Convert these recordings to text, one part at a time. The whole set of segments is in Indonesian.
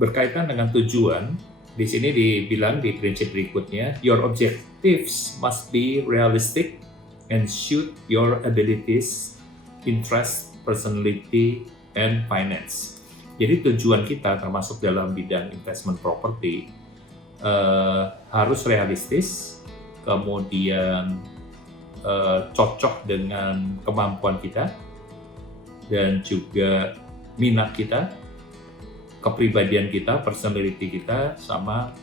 berkaitan dengan tujuan, di sini dibilang di prinsip berikutnya, your objectives must be realistic and suit your abilities, interest, personality, and finance. Jadi tujuan kita termasuk dalam bidang investment property harus realistis, kemudian cocok dengan kemampuan kita dan juga minat kita, kepribadian kita, personality kita, sama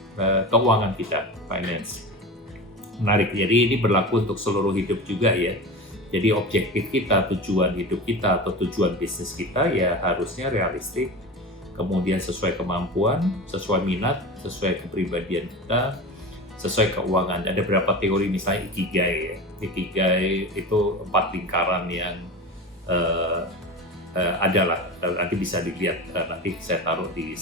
keuangan kita, finance. Menarik, jadi ini berlaku untuk seluruh hidup juga ya. Jadi objektif kita, tujuan hidup kita atau tujuan bisnis kita ya harusnya realistik, kemudian sesuai kemampuan, sesuai minat, sesuai kepribadian kita, sesuai keuangan. Ada beberapa teori misalnya Ikigai ya. Ikigai itu 4 lingkaran yang adalah, nanti bisa dilihat, nanti saya taruh di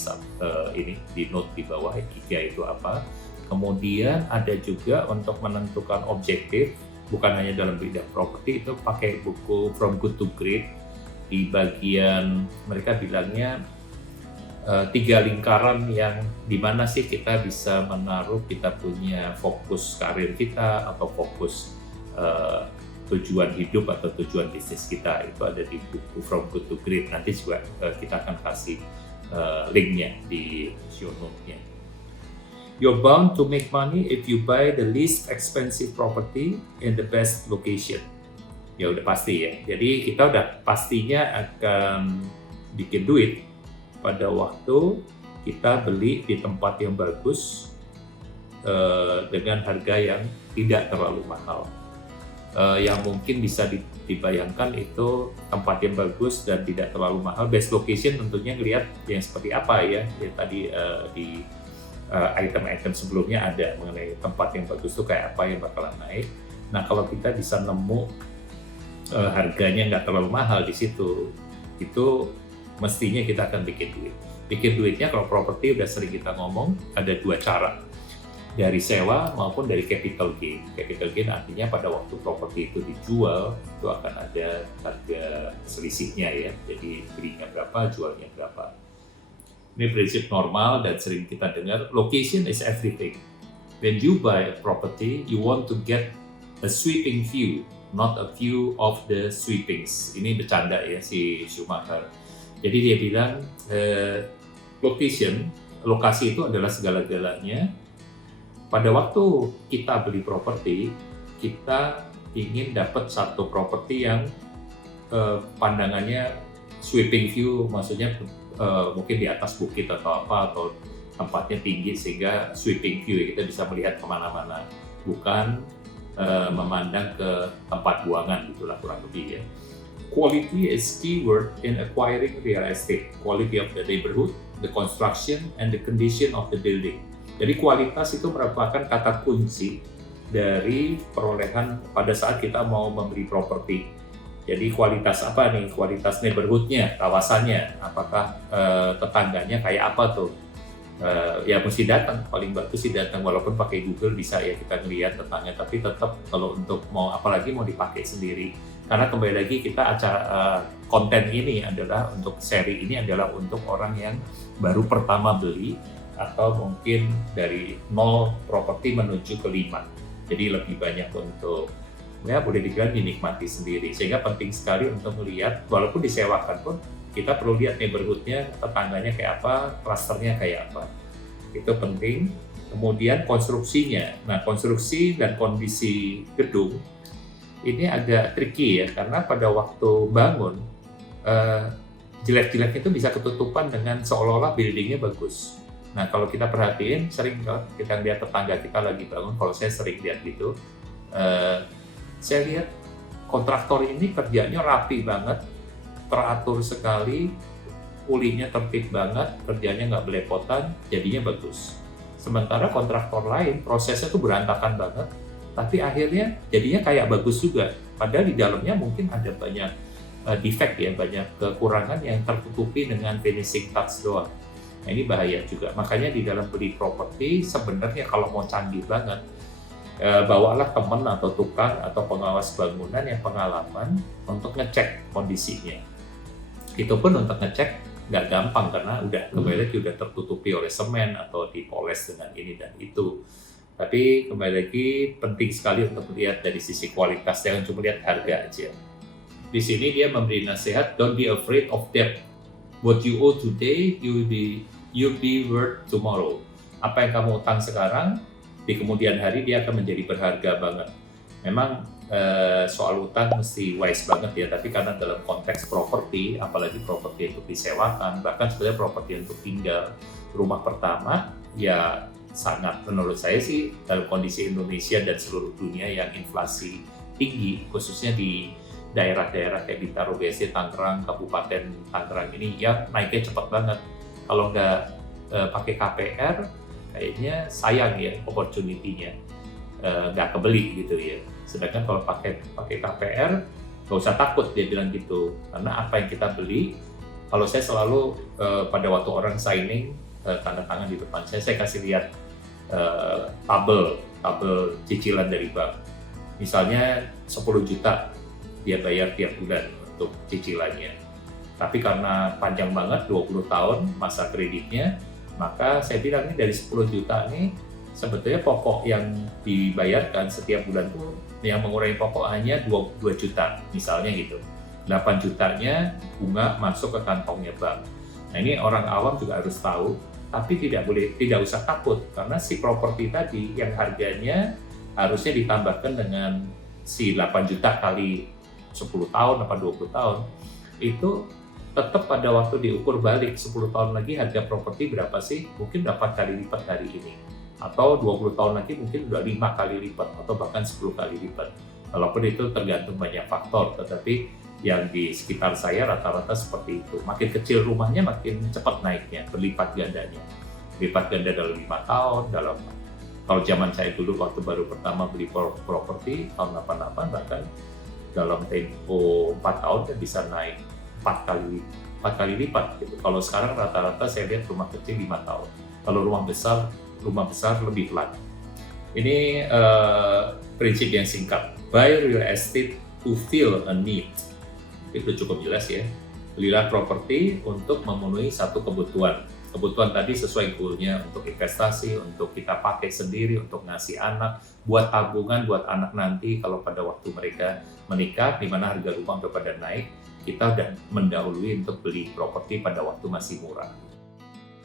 di note di bawah Ikigai itu apa. Kemudian ada juga untuk menentukan objektif, bukan hanya dalam bidang properti, itu pakai buku From Good to Great. Di bagian mereka bilangnya 3 lingkaran yang dimana sih kita bisa menaruh kita punya fokus karir kita atau fokus tujuan hidup atau tujuan bisnis kita. Itu ada di buku From Good to Great. Nanti juga kita akan kasih linknya di show note-nya. You're bound to make money if you buy the least expensive property in the best location. Ya udah pasti ya. Jadi kita udah pastinya akan bikin duit pada waktu kita beli di tempat yang bagus dengan harga yang tidak terlalu mahal. Yang mungkin bisa dibayangkan itu tempat yang bagus dan tidak terlalu mahal. Best location tentunya lihat yang seperti apa ya. Ya tadi di item-item sebelumnya ada mengenai tempat yang bagus itu kayak apa yang bakalan naik. Nah kalau kita bisa nemu harganya nggak terlalu mahal di situ, itu mestinya kita akan bikin duit. Bikin duitnya kalau properti udah sering kita ngomong, ada 2 cara. Dari sewa maupun dari capital gain. Capital gain artinya pada waktu properti itu dijual, itu akan ada harga selisihnya ya. Jadi belinya berapa, jualnya berapa. Ini prinsip normal dan sering kita dengar, location is everything. When you buy a property, you want to get a sweeping view, not a view of the sweepings. Ini bercanda ya si Schumacher. Jadi dia bilang lokasi itu adalah segala-galanya. Pada waktu kita beli properti, kita ingin dapat satu properti yang pandangannya sweeping view, maksudnya mungkin di atas bukit atau apa, atau tempatnya tinggi sehingga sweeping view, kita bisa melihat kemana-mana, bukan memandang ke tempat buangan gitulah kurang lebih ya. Quality is keyword in acquiring real estate. Quality of the neighborhood, the construction, and the condition of the building. Jadi kualitas itu merupakan kata kunci dari perolehan pada saat kita mau membeli properti. Jadi kualitas apa nih? Kualitas neighborhoodnya, kawasannya, apakah tetangganya kayak apa tuh? Ya mesti datang, paling bagus sih datang, walaupun pakai Google bisa ya kita ngelihat tetangga, tapi tetap kalau untuk mau apalagi mau dipakai sendiri. Karena kembali lagi kita konten ini adalah untuk seri ini adalah untuk orang yang baru pertama beli atau mungkin dari 0 properti menuju ke 5. Jadi lebih banyak untuk ya boleh dibilang dinikmati sendiri. Sehingga penting sekali untuk melihat, walaupun disewakan pun kita perlu lihat neighborhoodnya, tetangganya kayak apa, klasternya kayak apa. Itu penting. Kemudian konstruksinya. Nah konstruksi dan kondisi gedung ini agak tricky ya, karena pada waktu bangun jelek-jeleknya itu bisa ketutupan dengan seolah-olah buildingnya bagus. Nah kalau kita perhatiin, sering kita lihat tetangga kita lagi bangun, kalau saya sering lihat gitu, saya lihat kontraktor ini kerjanya rapi banget, teratur sekali, pulihnya tertib banget, kerjanya nggak belepotan, jadinya bagus. Sementara kontraktor lain prosesnya tuh berantakan banget, tapi akhirnya jadinya kayak bagus juga. Padahal di dalamnya mungkin ada banyak defect ya, banyak kekurangan yang tertutupi dengan finishing touch doang. Nah ini bahaya juga. Makanya di dalam beli properti sebenarnya kalau mau canggih banget, bawalah teman atau tukang atau pengawas bangunan yang pengalaman untuk ngecek kondisinya. Itu pun untuk ngecek nggak gampang karena udah kembali lagi udah tertutupi oleh semen atau dipoles dengan ini dan itu. Tapi kembali lagi penting sekali untuk melihat dari sisi kualitas, jangan cuma lihat harga aja. Di sini dia memberi nasihat, don't be afraid of debt. What you owe today, you'll be worth tomorrow. Apa yang kamu utang sekarang, di kemudian hari dia akan menjadi berharga banget. Memang soal utang mesti wise banget ya, tapi karena dalam konteks properti, apalagi properti untuk disewakan, bahkan sebenarnya properti untuk tinggal, rumah pertama, ya sangat menurut saya sih dalam kondisi Indonesia dan seluruh dunia yang inflasi tinggi, khususnya di daerah-daerah kayak Bintaro, BSD, Tangerang, Kabupaten Tangerang ini yang naiknya cepat banget. Kalau nggak pakai KPR, kayaknya sayang ya opportunity-nya, nggak kebeli gitu ya. Sedangkan kalau pakai KPR, nggak usah takut dia bilang gitu, karena apa yang kita beli, kalau saya selalu pada waktu orang signing tanda tangan di depan saya kasih lihat tabel cicilan dari bank. Misalnya 10 juta dia bayar tiap bulan untuk cicilannya. Tapi karena panjang banget 20 tahun masa kreditnya, maka saya bilang ini dari 10 juta ini sebetulnya pokok yang dibayarkan setiap bulan tuh yang mengurangi pokok hanya 2 juta misalnya gitu. 8 jutanya bunga masuk ke kantongnya bank. Nah ini orang awam juga harus tahu, tapi tidak usah takut karena si properti tadi yang harganya harusnya ditambahkan dengan si 8 juta kali 10 tahun atau 20 tahun itu tetap pada waktu diukur balik 10 tahun lagi harga properti berapa sih? Mungkin 8 kali lipat hari ini. Atau 20 tahun lagi mungkin udah 5 kali lipat atau bahkan 10 kali lipat. Walaupun itu tergantung banyak faktor, tetapi yang di sekitar saya rata-rata seperti itu. Makin kecil rumahnya makin cepat naiknya, berlipat gandanya. Berlipat ganda dalam 5 tahun, kalau zaman saya dulu waktu baru pertama beli properti tahun 88 bahkan dalam tempo 4 tahun kan bisa naik 4 kali lipat gitu. Kalau sekarang rata-rata saya lihat rumah kecil 5 tahun. Kalau rumah besar lebih pelan. Ini prinsip yang singkat. Buy real estate to fill a need. Itu cukup jelas ya. Belilah properti untuk memenuhi satu kebutuhan. Kebutuhan tadi sesuai goalnya untuk investasi, untuk kita pakai sendiri, untuk ngasih anak, buat tabungan, buat anak nanti kalau pada waktu mereka menikah, di mana harga rumah udah pada naik, kita udah mendahului untuk beli properti pada waktu masih murah.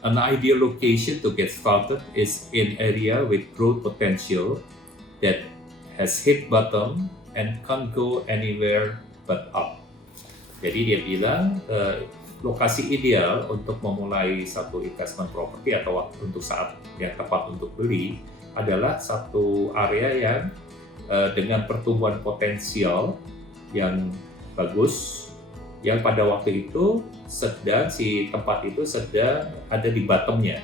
An ideal location to get started is in area with growth potential that has hit bottom and can't go anywhere but up. Jadi dia bilang lokasi ideal untuk memulai satu investment property atau untuk saat yang tepat untuk beli adalah satu area yang dengan pertumbuhan potensial yang bagus, yang pada waktu itu si tempat itu sedang ada di bottomnya,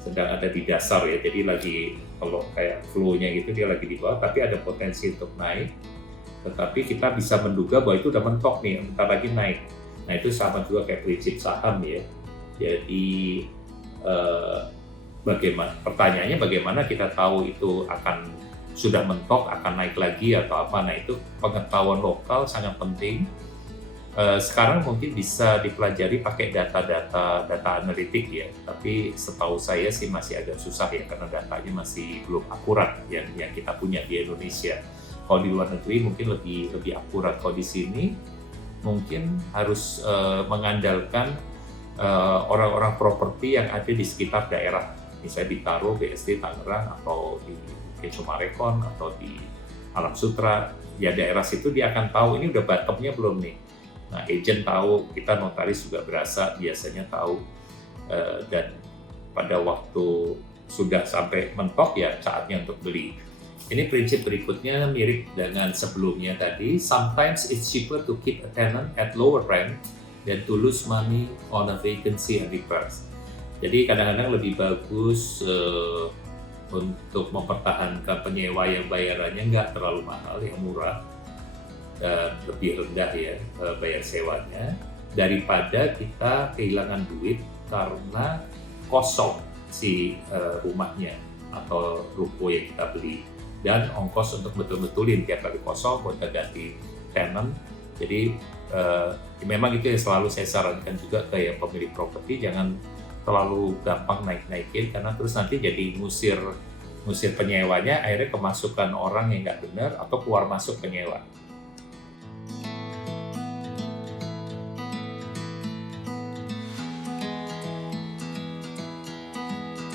sedang ada di dasar ya, jadi lagi kalau kayak flow-nya gitu dia lagi di bawah tapi ada potensi untuk naik, tetapi kita bisa menduga bahwa itu udah mentok nih, bentar lagi naik. Nah itu sama juga kayak prinsip saham ya, jadi pertanyaannya bagaimana kita tahu itu sudah mentok, akan naik lagi atau apa. Nah itu pengetahuan lokal sangat penting. Sekarang mungkin bisa dipelajari pakai data analitik ya, tapi setahu saya sih masih agak susah ya karena datanya masih belum akurat yang kita punya di Indonesia. Kalau di luar negeri mungkin lebih akurat. Kalau di sini mungkin harus mengandalkan orang-orang properti yang ada di sekitar daerah, misalnya di Taro, BSD, Tangerang, atau di Sumarekon atau di Alam Sutra. Ya daerah situ dia akan tahu ini udah bottomnya belum nih. Nah, agent tahu, kita notaris juga berasa biasanya tahu, dan pada waktu sudah sampai mentok ya saatnya untuk beli. Ini prinsip berikutnya mirip dengan sebelumnya tadi. Sometimes it's cheaper to keep a tenant at lower rent than to lose money on a vacancy and repairs. Jadi kadang-kadang lebih bagus untuk mempertahankan penyewa yang bayarannya nggak terlalu mahal, yang murah, dan lebih rendah ya bayar sewanya, daripada kita kehilangan duit karena kosong si rumahnya atau ruko yang kita beli, dan ongkos untuk betul-betulin tiap kali kosong buat ganti tenant. Jadi memang itu yang selalu saya sarankan juga ke yang pemilik properti, jangan terlalu gampang naik-naikin karena terus nanti jadi ngusir penyewanya, akhirnya kemasukan orang yang nggak benar atau keluar masuk penyewa.